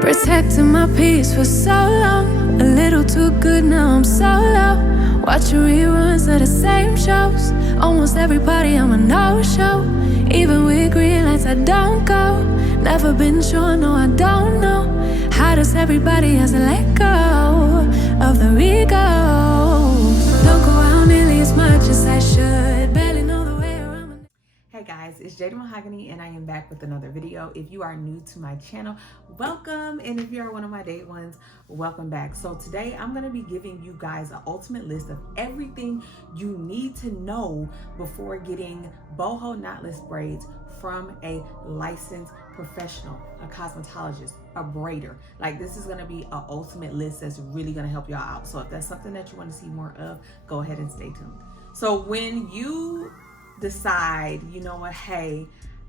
Protecting my peace for so long, a little too good, now I'm so low. Watching reruns of the same shows, almost everybody I'm a no-show. Even with green lights I don't go. Never been sure, no I don't know. How does everybody else let go of the ego? Don't go out nearly as much as I should. Barely know the way around. Hey guys, it's Jada Mahogane and I am back with another video. If you are new to my channel, welcome, and if you are one of my day ones, welcome back. So today I'm going to be giving you guys an ultimate list of everything you need to know before getting boho knotless braids from a licensed professional, a cosmetologist, a braider. Like, this is going to be an ultimate list that's really going to help y'all out. So if that's something that you want to see more of, go ahead and stay tuned. So when you decide, you know what, hey,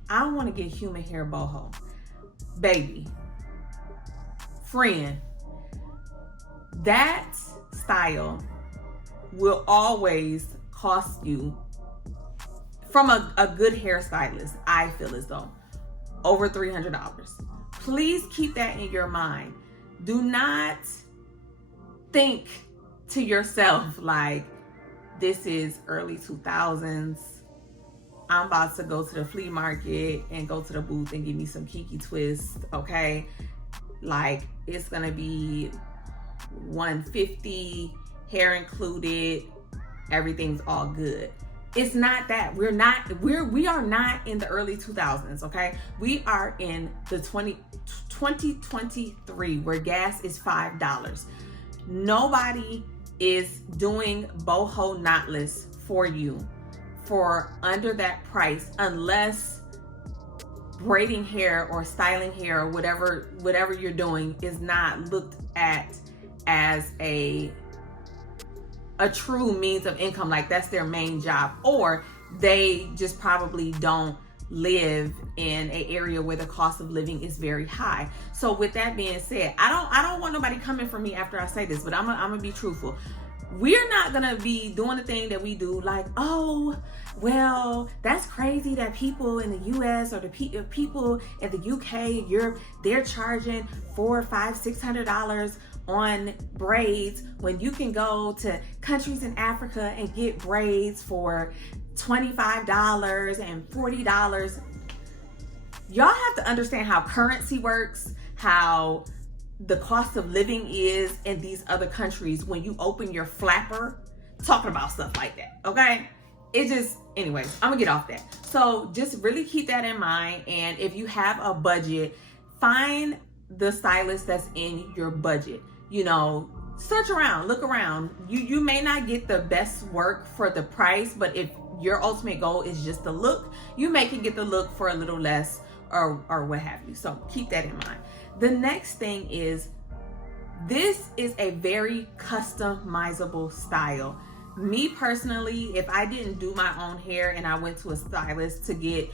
I want to get human hair boho, baby, friend, that style will always cost you, from a good hairstylist, I feel as though, over $300. Please keep that in your mind. Do not think to yourself like, this is early 2000s. I'm about to go to the flea market and go to the booth and give me some Kiki Twist, okay? Like, it's gonna be $150, hair included, everything's all good. It's not that. We are not in the early 2000s, okay? We are in the 2023 where gas is $5. Nobody is doing boho knotless for you for under that price, unless braiding hair or styling hair or whatever you're doing is not looked at as a true means of income, like that's their main job, or they just probably don't live in an area where the cost of living is very high. So with that being said, I don't want nobody coming for me after I say this, but I'm gonna be truthful. We're not gonna be doing the thing that we do like, oh, well, that's crazy that people in the US or the people in the UK, they're charging $400, $500, $600 on braids when you can go to countries in Africa and get braids for $25 and $40. Y'all have to understand how currency works, how the cost of living is in these other countries when you open your flapper talking about stuff like that, okay? It just, anyways, I'm gonna get off that. So just really keep that in mind, and if you have a budget, find the stylist that's in your budget. You know, search around, look around. You may not get the best work for the price, but if your ultimate goal is just the look, you may can get the look for a little less or what have you. So keep that in mind. The next thing is, this is a very customizable style. Me personally, if I didn't do my own hair and I went to a stylist to get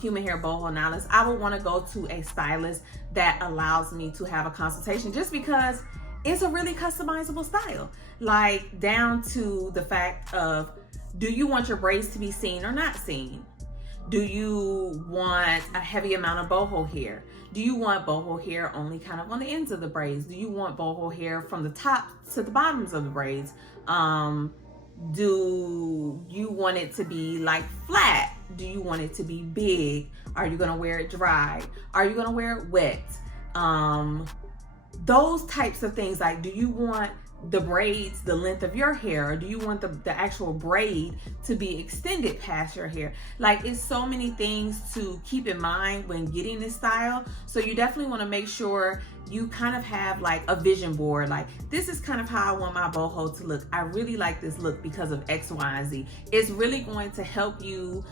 human hair boho knotless, I would want to go to a stylist that allows me to have a consultation, just because it's a really customizable style. Like, down to the fact of, do you want your braids to be seen or not seen? Do you want a heavy amount of boho hair? Do you want boho hair only kind of on the ends of the braids? Do you want boho hair from the top to the bottoms of the braids? Do you want it to be like flat? Do you want it to be big? Are you gonna wear it dry? Are you gonna wear it wet? Those types of things. Like, do you want the braids the length of your hair, or do you want the actual braid to be extended past your hair? Like, it's so many things to keep in mind when getting this style. So you definitely want to make sure you kind of have like a vision board. Like, this is kind of how I want my boho to look. I really like this look because of X, Y, and Z. It's really going to help you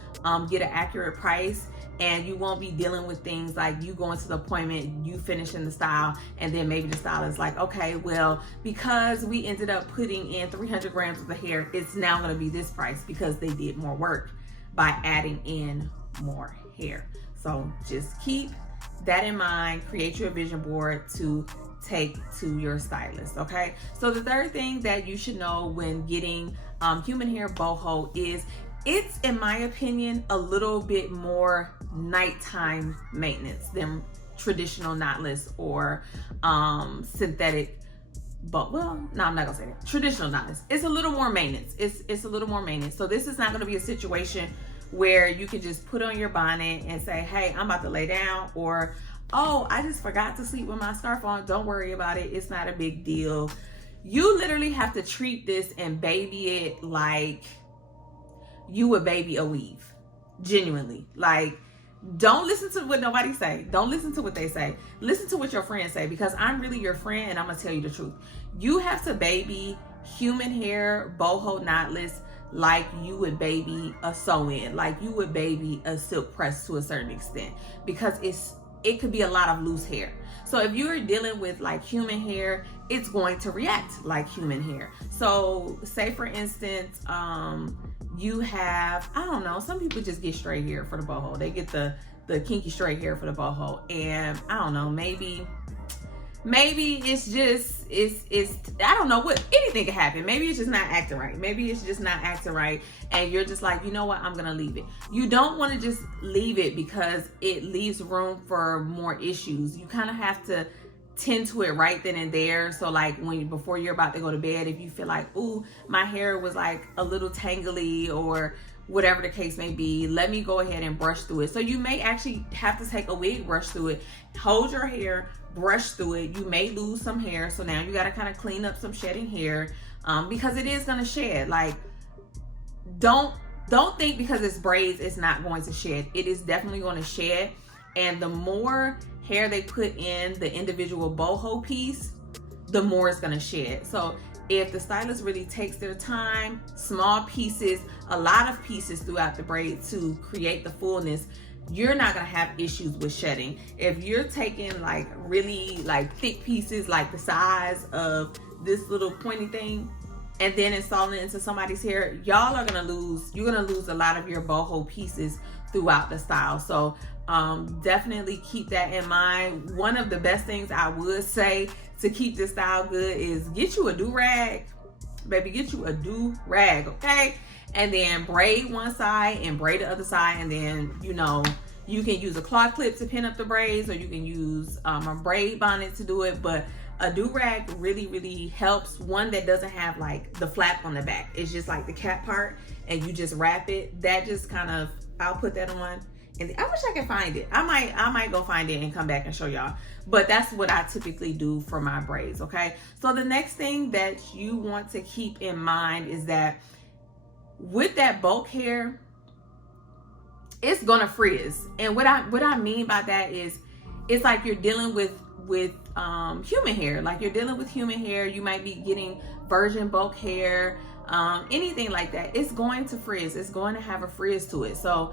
get an accurate price, and you won't be dealing with things like you going to the appointment, you finishing the style, and then maybe the stylist is like, okay, well, because we ended up putting in 300 grams of the hair, it's now going to be this price because they did more work by adding in more hair. So just keep that in mind. Create your vision board to take to your stylist, okay? So the third thing that you should know when getting human hair boho is, it's, in my opinion, a little bit more nighttime maintenance than traditional knotless or synthetic. But well, no, I'm not gonna say that. Traditional knotless. It's a little more maintenance. It's a little more maintenance. So this is not gonna be a situation where you can just put on your bonnet and say, hey, I'm about to lay down, or oh, I just forgot to sleep with my scarf on. Don't worry about it. It's not a big deal. You literally have to treat this and baby it like you would baby a weave. Genuinely. Like, don't listen to what nobody say. Don't listen to what they say. Listen to what your friends say, because I'm really your friend and I'm gonna tell you the truth. You have to baby human hair boho knotless like you would baby a sew-in, like you would baby a silk press to a certain extent, because it could be a lot of loose hair. So if you're dealing with like human hair, it's going to react like human hair. So say for instance, you have, I don't know, some people just get straight hair for the boho. They get the kinky straight hair for the boho. And I don't know, maybe it's just, it's I don't know, what, anything could happen. Maybe it's just not acting right. Maybe it's just not acting right. And you're just like, you know what, I'm gonna leave it. You don't wanna just leave it because it leaves room for more issues. You kind of have to tend to it right then and there. So like before you're about to go to bed, if you feel like, ooh, my hair was like a little tangly or whatever the case may be, let me go ahead and brush through it. So you may actually have to take a wig brush through it, hold your hair, brush through it. You may lose some hair, so now you got to kind of clean up some shedding hair, because it is going to shed. Like, don't think because it's braids it's not going to shed. It is definitely going to shed. And the more hair they put in the individual boho piece, the more it's going to shed. So if the stylist really takes their time, small pieces, a lot of pieces throughout the braid to create the fullness, you're not going to have issues with shedding. If you're taking like really like thick pieces, like the size of this little pointy thing, and then installing it into somebody's hair, you're gonna lose a lot of your boho pieces throughout the style. So definitely keep that in mind. One of the best things I would say to keep this style good is get you a do-rag. Baby, get you a do-rag, okay? And then braid one side and braid the other side, and then, you know, you can use a claw clip to pin up the braids, or you can use a braid bonnet to do it. But a do-rag really, really helps. One that doesn't have like the flap on the back. It's just like the cap part, and you just wrap it. That just kind of, I'll put that on. And I wish I could find it. I might go find it and come back and show y'all. But that's what I typically do for my braids, okay? So the next thing that you want to keep in mind is that with that bulk hair, it's gonna frizz. And what I mean by that is, it's like you're dealing with human hair. Like you're dealing with human hair. You might be getting virgin bulk hair, anything like that. It's going to frizz. It's going to have a frizz to it. So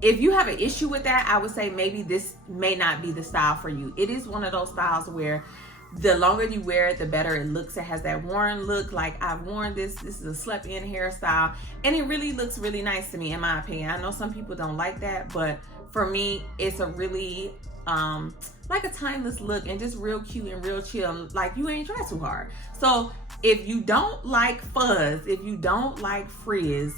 if you have an issue with that, I would say maybe this may not be the style for you. It is one of those styles where the longer you wear it, the better it looks. It has that worn look. Like, I've worn this. This is a slept-in hairstyle, and it really looks really nice to me, in my opinion. I know some people don't like that, but for me, it's a really like a timeless look, and just real cute and real chill. Like, you ain't try too hard. So if you don't like fuzz, if you don't like frizz,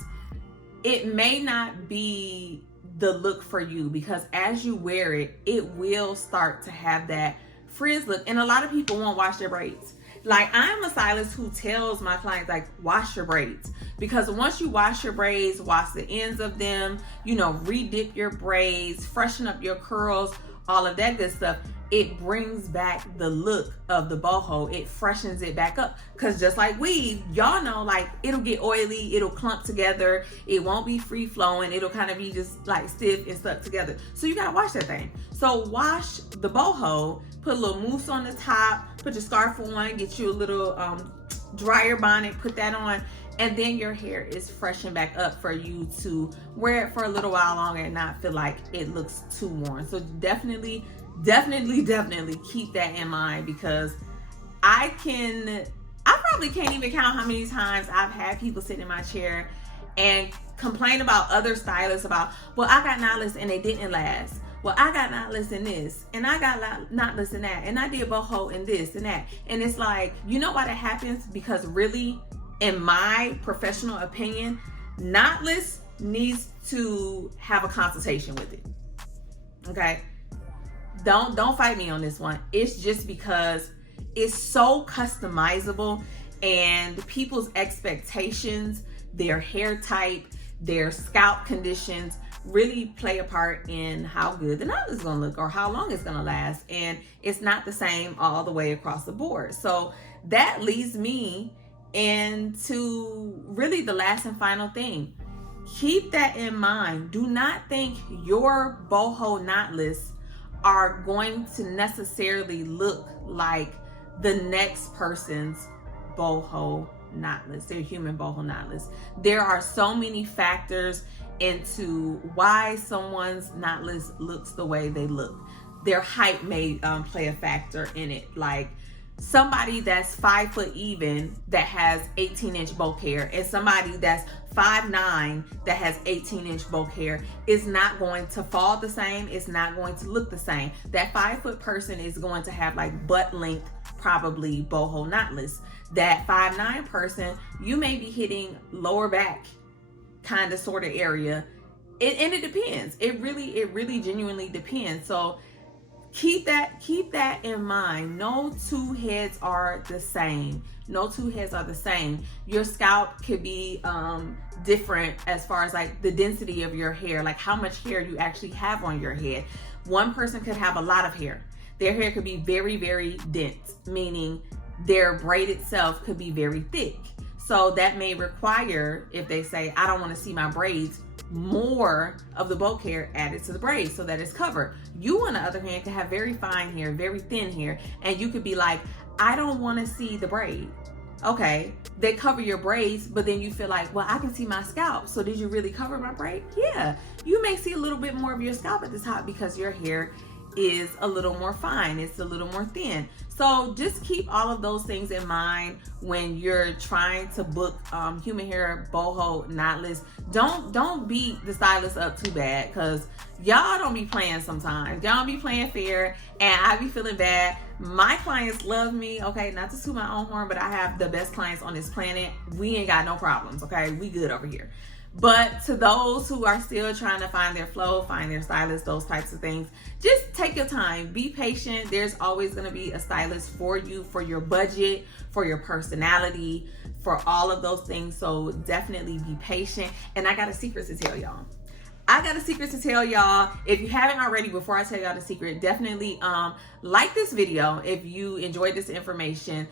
it may not be the look for you, because as you wear it, it will start to have that frizz look. And a lot of people won't wash their braids. Like, I'm a stylist who tells my clients, like, wash your braids, because once you wash your braids, wash the ends of them, you know, re-dip your braids, freshen up your curls, all of that good stuff, it brings back the look of the boho. It freshens it back up, because just like weave, y'all know, like, it'll get oily, it'll clump together, it won't be free flowing, it'll kind of be just like stiff and stuck together. So you gotta wash that thing. So wash the boho, put a little mousse on the top, put your scarf on, get you a little dryer bonnet, put that on, and then your hair is freshened back up for you to wear it for a little while longer and not feel like it looks too worn. So definitely keep that in mind, because I probably can't even count how many times I've had people sit in my chair and complain about other stylists about, well, I got knotless and they didn't last. Well, I got knotless in this, and I got knotless in that, and I did boho in this and that. And it's like, you know why that happens? Because really, in my professional opinion, knotless needs to have a consultation with it. Okay? Don't fight me on this one. It's just because it's so customizable, and people's expectations, their hair type, their scalp conditions really play a part in how good the knot is going to look or how long it's going to last. And it's not the same all the way across the board. So that leads me into really the last and final thing. Keep that in mind. Do not think your boho knotless are going to necessarily look like the next person's boho knotless, their human boho knotless. There are so many factors into why someone's knotless looks the way they look. Their height may play a factor in it. Like somebody that's 5 foot even that has 18-inch bulk hair, and somebody that's 5'9" that has 18-inch bulk hair is not going to fall the same. It's not going to look the same. That 5 foot person is going to have like butt length, probably boho knotless. That 5'9" person, you may be hitting lower back kind of sort of area. And it depends. It really genuinely depends. So keep that in mind. No two heads are the same. No two heads are the same. Your scalp could be different as far as like the density of your hair, like how much hair you actually have on your head. One person could have a lot of hair. Their hair could be very, very dense, meaning their braid itself could be very thick. So that may require, if they say, I don't want to see my braids, more of the bulk hair added to the braids so that it's covered. You, on the other hand, can have very fine hair, very thin hair, and you could be like, I don't want to see the braid. Okay, they cover your braids, but then you feel like, well, I can see my scalp. So did you really cover my braid? Yeah, you may see a little bit more of your scalp at the top because your hair is a little more fine, it's a little more thin. So just keep all of those things in mind when you're trying to book human hair boho knotless. Don't beat the stylist up too bad, because y'all don't be playing sometimes. Y'all be playing fair, and I be feeling bad. My clients love me, okay, not to toot my own horn, but I have the best clients on this planet. We ain't got no problems, okay? We good over here. But to those who are still trying to find their flow, find their stylist, those types of things, just take your time, be patient. There's always going to be a stylist for you, for your budget, for your personality, for all of those things. So definitely be patient. And I got a secret to tell y'all. If you haven't already, before I tell y'all the secret, definitely like this video if you enjoyed this information.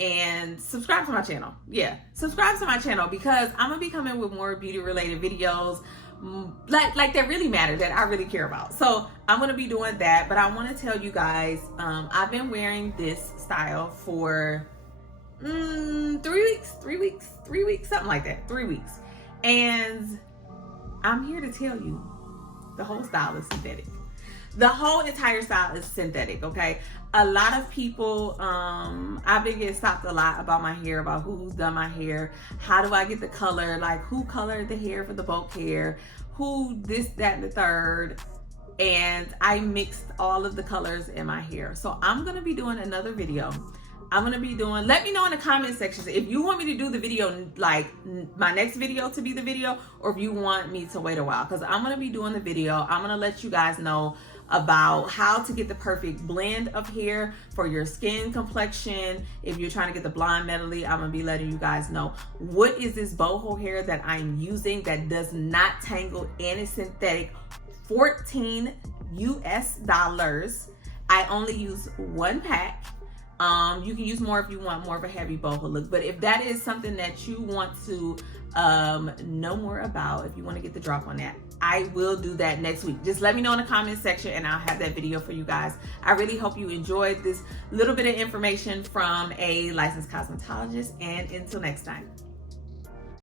And subscribe to my channel. Yeah, subscribe to my channel, because I'm gonna be coming with more beauty related videos like that really matter, that I really care about. So I'm gonna be doing that. But I want to tell you guys, I've been wearing this style for 3 weeks, something like that, 3 weeks. And I'm here to tell you the whole style is synthetic. The whole entire style is synthetic, okay? A lot of people, I've been getting stopped a lot about my hair, about who's done my hair, how do I get the color, like who colored the hair for the bulk hair, who this, that, and the third. And I mixed all of the colors in my hair. So I'm gonna be doing another video. Let me know in the comment sections if you want me to do the video, like my next video to be the video, or if you want me to wait a while, because I'm gonna be doing the video. I'm gonna let you guys know about how to get the perfect blend of hair for your skin complexion. If you're trying to get the blonde medley, I'm gonna be letting you guys know what is this boho hair that I'm using that does not tangle and is synthetic. $14 US. I only use one pack. You can use more if you want more of a heavy boho look, but if that is something that you want to know more about, if you want to get the drop on that, I will do that next week. Just let me know in the comment section and I'll have that video for you guys. I really hope you enjoyed this little bit of information from a licensed cosmetologist, and until next time.